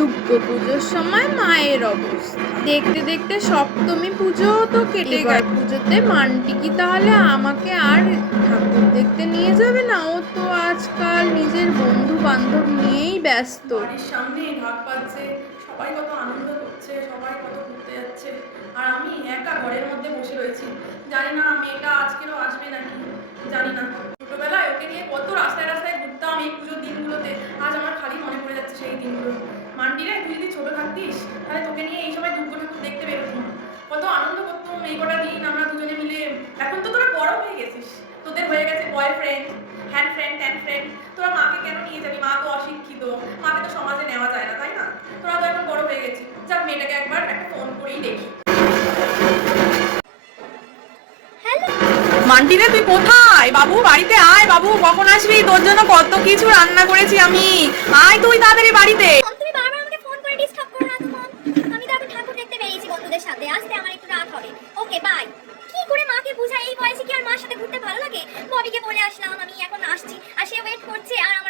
দুর্গাপুজোর সময় মায়ের অবস্থা দেখতে দেখতে সপ্তমী পুজোও তো কেটে গেল। পুজোতে মান্টি কি তাহলে আমাকে আর ঠাকুর দেখতে নিয়ে যাবে না? ও তো আজকাল নিজের বন্ধু বান্ধব নিয়েই ব্যস্ত। বাড়ির সামনে ঢাক বাজছে, সবাই কত আনন্দ করছে, সবাই কত ঘুরতে যাচ্ছে, আর আমি একা ঘরের মধ্যে বসে রয়েছি। জানি না মেয়েটা আজকেরও আসবে নাকি, জানি না। ছোটবেলায় ওকে নিয়ে কত রাস্তায় রাস্তায় ঘুরতাম এই পুজোর দিনগুলোতে। আজ আমার খালি মনে পড়ে যাচ্ছে সেই দিনগুলো। মান্টি রে, তুই যদি ছোট থাকতিস তাহলে তোকে নিয়ে এই সময় দুর্গা ঠাকুর দেখতে বেরোতাম। কত আনন্দ করতাম এই কটা দিন আমরা দুজনে মিলে। এখন তো তোরা বড় হয়ে গেছিস, তোদের হয়ে গেছে boyfriend, hand friend, tan friend. তোরা মাকে কেন নিয়ে যাবি? মা তো অশিক্ষিত, মাকে তো সমাজে নেওয়া যায় না, তাই না? তোরা তো এখন বড় হয়ে গেছিস। যাক, মেয়েটাকে একবার একটা ফোন করেই দেখি। মান্টি রে, তুই কোথায়? বাবু বাড়িতে আয়। বাবু কখন আসবি? তোর জন্য কত কিছু রান্না করেছি আমি। আয় তুই তাড়াতাড়ি বাড়িতে। তুমি বারবার আমাকে ফোন করে ডিস্টার্ব করো না তো মন। আমি তো এখন ঠাকুর দেখতে বেরিয়েছি বন্ধুদের সাথে, আসতে আমার একটু রাত হবে। Okay bye. কি করে মাকে বুঝাই? এই বয়সে কি আর মার সাথে ঘুরতে ভালো লাগে? ববিকে বলে আসলাম আমি এখন আসছি, আর সে ওয়েট করছে, আর আমার